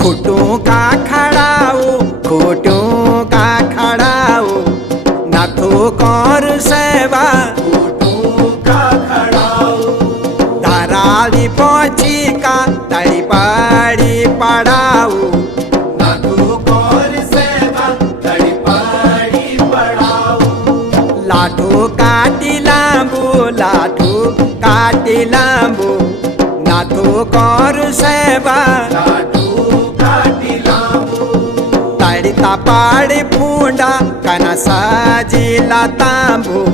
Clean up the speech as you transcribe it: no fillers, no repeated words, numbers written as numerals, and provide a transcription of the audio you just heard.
खोटों का खड़ाओ, खोटों का खड़ाओ, नाथो कौर सेवा खोटों का खड़ाओ, धराली पहुंची का तड़ी पड़ी पड़ाओ, नाथो कौर सेवा तड़ी पड़ी पड़ाओ। लाठो काटी लांबू, लाठो काटी लांबू, नाथो कौर सेवा लाठो काटी लांबू, तड़ता पाड़ी फूंडा कनसा जिला तांबू,